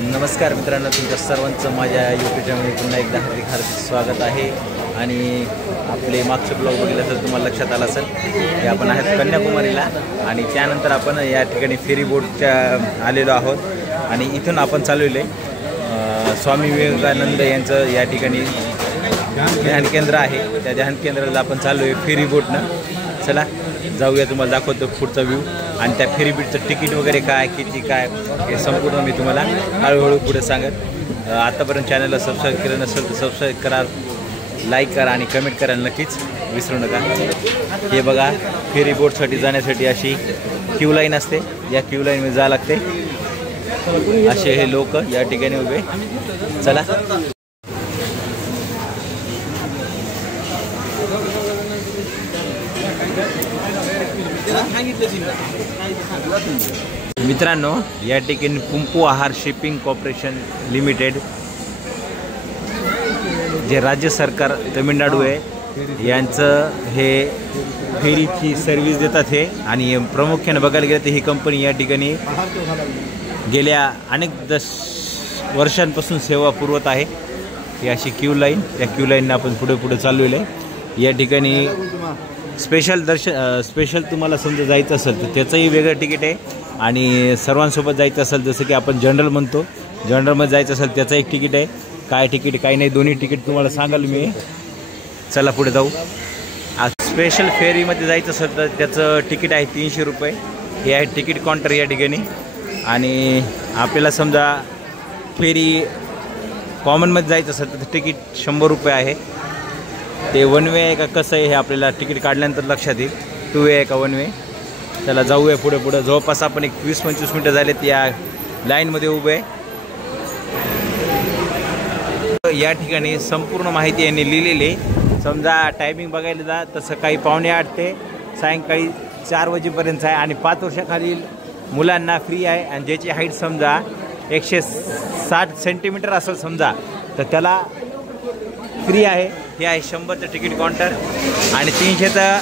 नमस्कार मित्रांनो, तुमच्या सर्वांचं माझ्या यूट्यूब चॅनलवर पुन्हा एकदा हार्दिक स्वागत आहे। आणि आपले मागचे ब्लॉग बघितलं तर तुम्हाला लक्षात आलं असेल की आपण आहेत कन्याकुमारीला आणि त्यानंतर आपण या ठिकाणी फेरी बोटच्या आलेलो आहोत आणि इथून आपण चालवले स्वामी विवेकानंद यांचं या ठिकाणी ध्यान केंद्र आहे। त्या ध्यान केंद्राला आपण चाललो आहे फेरी बोटनं। चला जाऊया, तुम्हाला दाखवतो पुढचा व्ह्यू आणि त्या फेरी बोटचं तिकीट वगैरे काय किती काय हे संपूर्ण मी तुम्हाला हळूहळू पुढे सांगत। आतापर्यंत चॅनलला सबस्क्राईब केलं नसेल तर सबस्क्राईब करा, लाईक करा आणि कमेंट करायला नक्कीच विसरू नका। हे बघा, फेरी बोटसाठी जाण्यासाठी अशी क्यू लाईन असते, या क्यू लाईनमध्ये जावं लागते। असे हे लोक या ठिकाणी उभे। चला मित्रांनो, या ठिकाणी कुंपू आहार शिपिंग कॉर्पोरेशन लिमिटेड जे राज्य सरकार तामिळनाडू आहे यांचं हे फेरीची सर्व्हिस देतात हे। आणि प्रामुख्याने बघायला गेलं तर ही कंपनी या ठिकाणी गेल्या अनेक वर्षांपासून सेवा पुरवत आहे। ही अशी क्यू लाईन, त्या क्यू लाईनने आपण पुढे चाललेलं आहे। या ठिकाणी स्पेशल तुम्हाला समजा जायचं असेल तर त्याचंही वेगळं तिकीट आहे आणि सर्वांसोबत जायचं असेल जसं की आपण जनरल म्हणतो, जनरलमध्ये जायचं असेल त्याचं एक तिकीट आहे। काय तिकीट काय नाही दोन्ही तिकीट तुम्हाला सांगाल मी। चला पुढे जाऊ। स्पेशल फेरीमध्ये जायचं असेल तर त्याचं तिकीट आहे 300 रुपये। हे आहे तिकीट काउंटर या ठिकाणी। आणि आपल्याला समजा फेरी कॉमनमध्ये जायचं असेल तर तिकीट 100 रुपये आहे। ते वन वे आहे का कसं आहे हे आपल्याला तिकीट काढल्यानंतर लक्षात येईल, 2 वे आहे का 1 वे। चला जाऊया पुढे। जवळपास आपण एक 20-25 मिनटं झालेत या लाईनमध्ये उभे। या ठिकाणी संपूर्ण माहिती यांनी लिहिलेली। समजा टायमिंग बघायला जा तर सकाळी 7:45 ते सायंकाळी 4 वाजेपर्यंत आहे आणि 5 वर्षाखालील मुलांना फ्री आहे। आणि ज्याची हाईट समजा 160 सेंटीमीटर असेल समजा तर त्याला फ्री आहे। हे आहे 100चं तिकीट काउंटर आणि 300चं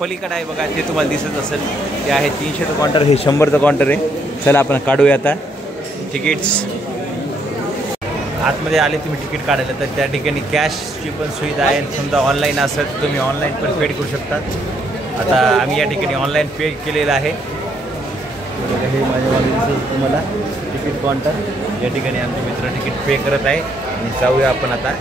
पलीकडे आहे बघा, ते तुम्हाला दिसत असेल ते आहे 300चं काउंटर, हे 100चं काउंटर आहे। चला आपण काढूया आता तिकीट्स। आतमध्ये आले तुम्ही तिकीट काढायला तर त्या ठिकाणी कॅशची पण सुविधा आहे। समजा ऑनलाईन असेल तर तुम्ही ऑनलाईन पण पेड करू शकतात। आता आम्ही या ठिकाणी ऑनलाईन पे केलेलं आहे। हे माझ्या मागे दिसेल तुम्हाला तिकीट काउंटर, या ठिकाणी आमचे मित्र तिकीट पे करत आहे आणि जाऊया आपण आता।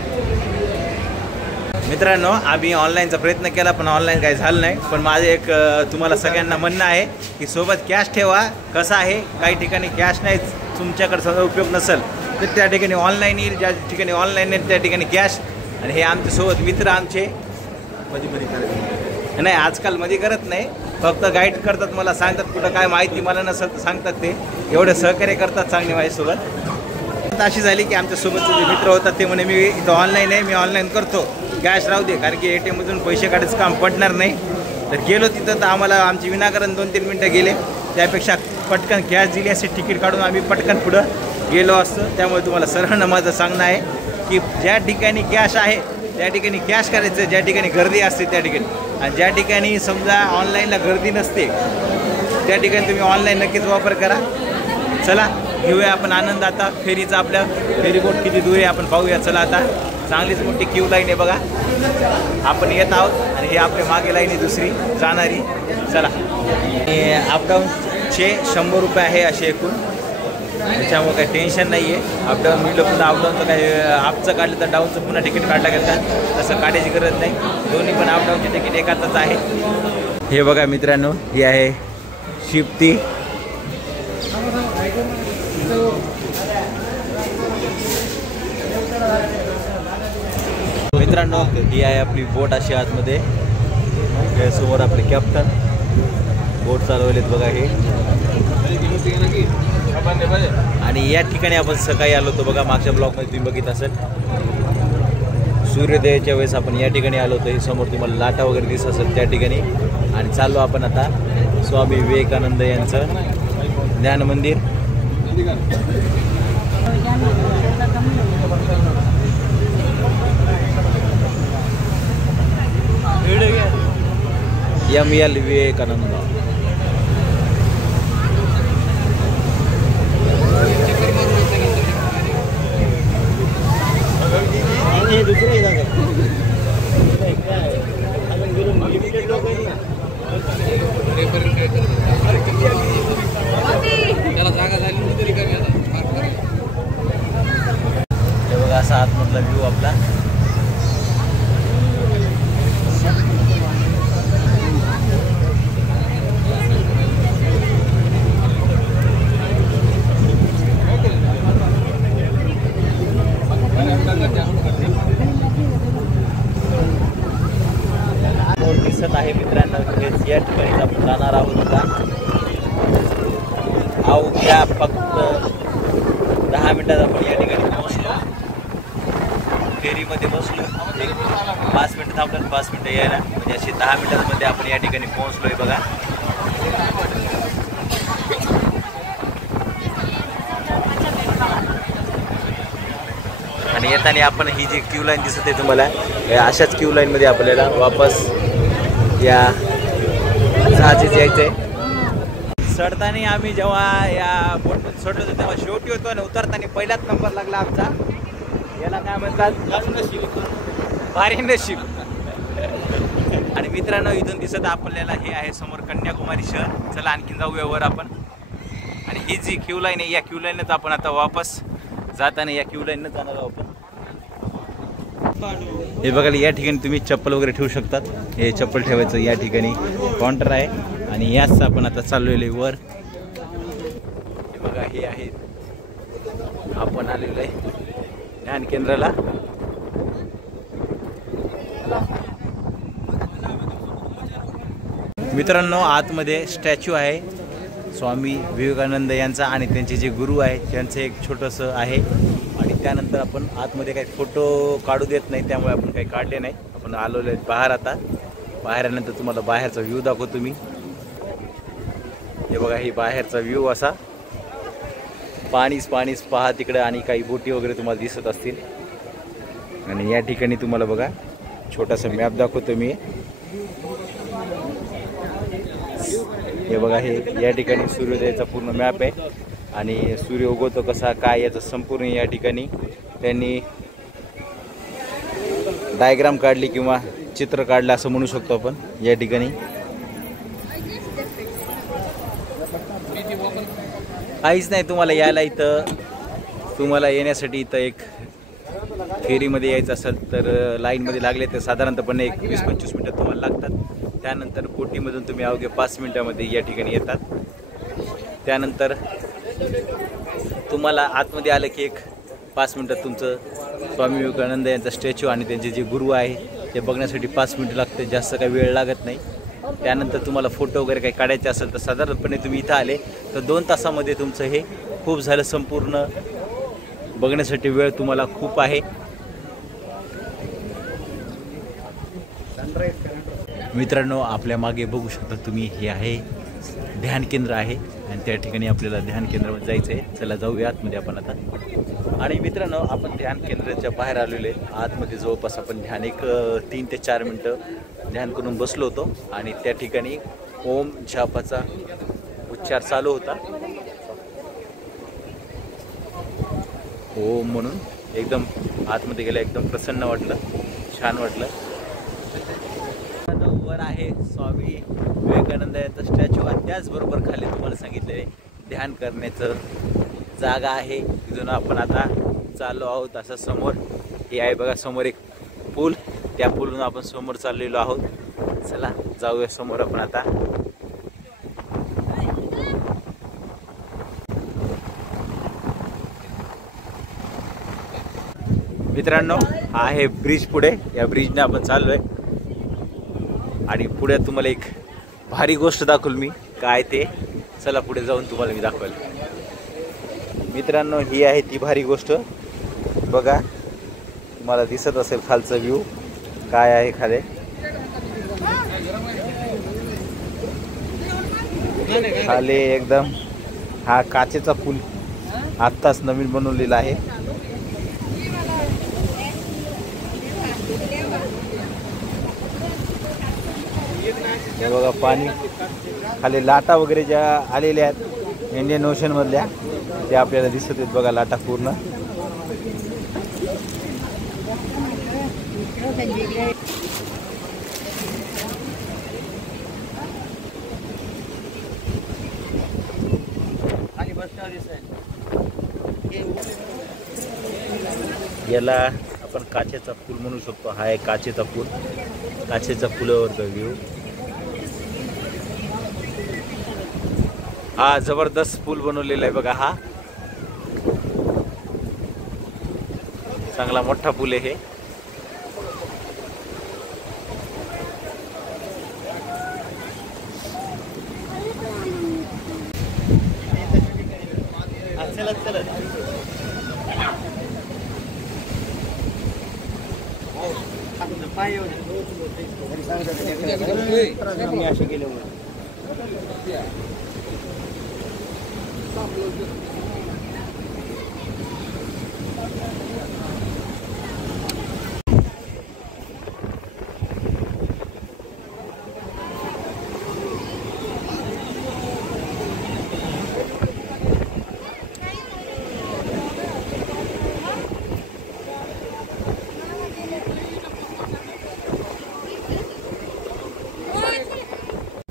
मित्रांनो, आम्ही ऑनलाईनचा प्रयत्न केला पण ऑनलाईन काही झालं नाही। पण माझं एक तुम्हाला सगळ्यांना म्हणणं आहे की सोबत कॅश ठेवा। कसं आहे, काही ठिकाणी कॅश नाही, तुमच्याकडे सगळं उपयोग नसेल तर त्या ठिकाणी ऑनलाईन येईल, ज्या ठिकाणी ऑनलाईन येईल त्या ठिकाणी कॅश। आणि हे आमच्यासोबत मित्र आमचे मध्ये करत नाही, आजकाल मध्ये करत नाही, फक्त गाईड करतात, मला सांगतात कुठं काय माहिती मला नसेल तर सांगतात, ते एवढं सहकार्य करतात चांगले माझ्यासोबत। अशी झाली की आमच्यासोबतचे जे मित्र होतात ते म्हणे मी इथं ऑनलाईन आहे, मी ऑनलाईन करतो, कॅश राहू दे, कारण की ATMमधून पैसे काढायचं काम पडणार नाही। तर गेलो तिथं तर आम्हाला आमची विनाकारण 2-3 मिनटं गेले, त्यापेक्षा पटकन कॅश दिली असे तिकीट काढून आम्ही पटकन पुढं गेलो असतो। त्यामुळे तुम्हाला सर्वांना माझं सांगणं आहे की ज्या ठिकाणी कॅश आहे त्या ठिकाणी कॅश करायचं, ज्या ठिकाणी गर्दी असते त्या ठिकाणी, आणि ज्या ठिकाणी समजा ऑनलाईनला गर्दी नसते त्या ठिकाणी तुम्ही ऑनलाईन नक्कीच वापर करा। चला घेऊया आपण आनंद आता फेरीचा। आपल्या फेरी बोट किती दूर आहे आपण पाहूया। चला आता चांगलीच मोठी क्यू लाईन आहे बघा, आपण येत आहोत आणि हे आपल्या मागे लाईन आहे दुसरी जाणारी। चला, अपडाऊनचे 100 रुपये आहे असे एकूण, त्याच्यामुळे काही टेन्शन नाही आहे। अपडाऊन मिळलं पुन्हा अपडाऊनचं काही अपचं काढलं तर डाऊनचं पुन्हा तिकीट काढलं गेलं का तसं काढायची गरज नाही, दोन्ही पण अपडाऊनचे तिकीट एकातच आहे। हे बघा मित्रांनो, ही आहे शिफ्टी। मित्रांनो, ही आहे आपली बोट अशी आतमध्ये, समोर आपले कॅप्टन बोट चालवलेत बघा हे। आणि या ठिकाणी आपण सकाळी आलो होतो बघा, मागच्या ब्लॉगमध्ये तुम्ही बघितलं असेल सूर्योदयाच्या वेळेस आपण या ठिकाणी आलो होतो। हे समोर तुम्हाला लाटा वगैरे दिसत असेल त्या ठिकाणी। आणि चाललो आपण आता स्वामी विवेकानंद यांचं ध्यान मंदिर। ML विवेकानंद। मधला व्ह्यू आपला. दिसत आहे मित्रांनो, हेच या ठिकाणी आपण जाणार आहोत आता. अवघ्या फक्त 10 मिनिटात आपण या ठिकाणी पोहोचलो. फेरीमध्ये बसलो, एक 5 मिनिटं थांबलं, 5 मिनिटं यायला, म्हणजे अशी 10 मिनिटांमध्ये आपण या ठिकाणी पोहोचलोय बघा. आणि येताना आपण ही जी क्यू लाईन दिसत आहे तुम्हाला, अशाच क्यू लाईनमध्ये आपल्याला वापस या जहाजीत यायचं आहे. चढताना आम्ही जेव्हा या बोटून चढलो होतो तेव्हा शेवटी होतो आणि उतरताना पहिलाच नंबर लागला आमचा. याला काय म्हणतात, भारी नशीब. आणि मित्रांनो, इथून दिसत आपल्याला हे आहे समोर कन्याकुमारी शहर. चला आणखीन जाऊया वर आपण. आणि ही जी क्यू लाईन आहे, या क्यू लाईनच आपण आता वापस जाताना या क्यू लाईनच जाणार आहोत आपण. हे बघा, या ठिकाणी तुम्ही चप्पल वगैरे ठेवू शकतात. हे चप्पल ठेवायचं या ठिकाणी काउंटर आहे. आणि याच आपण आता चाललेलो वर. हे बघा, हे आहे आपण आलेलो आहे ध्यान केंद्राला. मित्रांनो, आतमध्ये स्टॅच्यू आहे स्वामी विवेकानंद यांचा आणि त्यांचे जे गुरु आहे त्यांचं एक छोटंसं आहे. आणि त्यानंतर आपण आतमध्ये काही फोटो काढू देत नाही, त्यामुळे आपण काही काढले नाही. आपण आलेलो आहेत बाहेर. आता बाहेर आल्यानंतर तुम्हाला बाहेरचा व्ह्यू दाखवतो मी. हे बघा, ही बाहेरचा व्ह्यू असा. पाणीच पहा तिकडे, आणि काही बोटी वगैरे तुम्हाला दिसत असतील. आणि या ठिकाणी तुम्हाला बघा छोटासा मॅप दाखवतो मी. हे बघा, हे या ठिकाणी सूर्योदयाचा पूर्ण मॅप आहे. आणि सूर्य उगवतो कसा काय याचं संपूर्ण या ठिकाणी त्यांनी डायग्राम काढली किंवा चित्र काढलं असं म्हणू शकतो आपण. या ठिकाणी काहीच नाही, तुम्हाला यायला इथं, तुम्हाला येण्यासाठी इथं एक फेरीमध्ये यायचं असेल तर लाईनमध्ये लागले तर साधारणतःपणे एक 20-25 मिनटं तुम्हाला लागतात. त्यानंतर बोटीमधून तुम्ही अवघ्या 5 मिनटामध्ये या ठिकाणी येतात. त्यानंतर तुम्हाला आतमध्ये आलं की एक 5 मिनटात तुमचं स्वामी विवेकानंद यांचा स्टॅच्यू आणि त्यांचे जे गुरु आहे ते बघण्यासाठी 5 मिनटं लागते, जास्त काही वेळ लागत नाही. त्यानंतर तुम्हाला फोटो वगैरे काही काढायचे असेल तर साधारणपणे तुम्ही इथं आले तर 2 तासामध्ये तुमचं हे खूप झालं. संपूर्ण बघण्यासाठी वेळ तुम्हाला खूप आहे. मित्रांनो, आपल्या मागे बघू शकता तुम्ही, हे आहे ध्यान केंद्र आहे. आणि त्या ठिकाणी आपल्याला ध्यान केंद्रामध्ये जायचं आहे. चला जाऊया आतमध्ये आपण आता. आणि मित्रांनो, आपण ध्यान केंद्राच्या बाहेर आलेलो आहे. आतमध्ये जवळपास आपण ध्यान एक 3 ते 4 मिनटं ध्यान करून बसलो होतो. आणि त्या ठिकाणी ओम जपाचा उच्चार चालू होता. ओम म्हणून एकदम आतमध्ये गेलं, एकदम प्रसन्न वाटलं, छान वाटलं. वर आहे स्वामी विवेकानंद यांचा स्टॅच्यू आणि त्याचबरोबर खाली तुम्हाला सांगितले ध्यान करण्याचं जागा आहे. तिथून आपण आता चाललो आहोत. असं समोर हे आहे बघा, समोर एक पूल, त्या पूलवरून आपण समोर चाललेलो आहोत. चला जाऊया समोर आपण आता. मित्रांनो, हा आहे ब्रिज. पुढे या ब्रिजने आपण चाललोय. आणि पुढे तुम्हाला एक भारी गोष्ट दाखवल मी, काय ते. चला पुढे जाऊन तुम्हाला मी दाखवेल. मित्रांनो, ही आहे ती भारी गोष्ट. बघा, तुम्हाला दिसत असेल खालचा व्ह्यू काय आहे खाली. खाली एकदम हा काचेचा पूल आत्ताच नवीन बनवलेला आहे. हे बघा, पाणी खाली लाटा वगैरे ज्या आलेल्या आहेत इंडियन ओशन मधल्या, त्या आपल्याला दिसत आहेत बघा, लाटा पूर्ण. याला आपण काचेचा पूल म्हणू शकतो. हा आहे काचेचा पूल, काचेचा पुलावरचा व्ह्यू. हा जबरदस्त पूल बनवलेला आहे बघा. हा चांगला मोठा पूल आहे.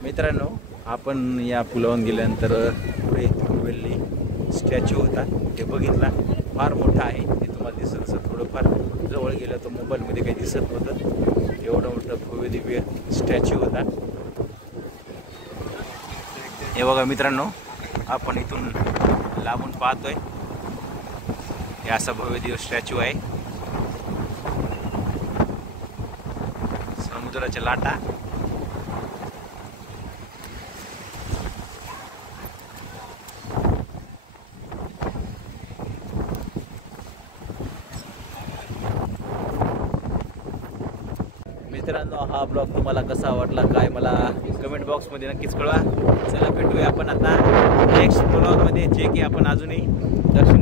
मित्रांनो, आपण या पुलावरून गेल्यानंतर पुढे वेल्ली स्टॅच्यू होता, ते बघितला. फार मोठा आहे, ते तुम्हाला दिसत असं थोडंफार जवळ गेलं तर मोबाईलमध्ये काही दिसत नव्हतं. एवढं मोठं भव्य दिव्य स्टॅच्यू होता. हे बघा मित्रांनो, आपण इथून लांबून पाहतोय. हे असा भव्य दिव्य स्टॅच्यू आहे. समुद्राच्या लाटा. मित्रांनो, हा ब्लॉग तुम्हाला कसा वाटला काय मला कमेंट बॉक्समध्ये नक्कीच कळवा. चला भेटूया आपण आता नेक्स्ट ब्लॉगमध्ये, जे की आपण अजूनही दर्शन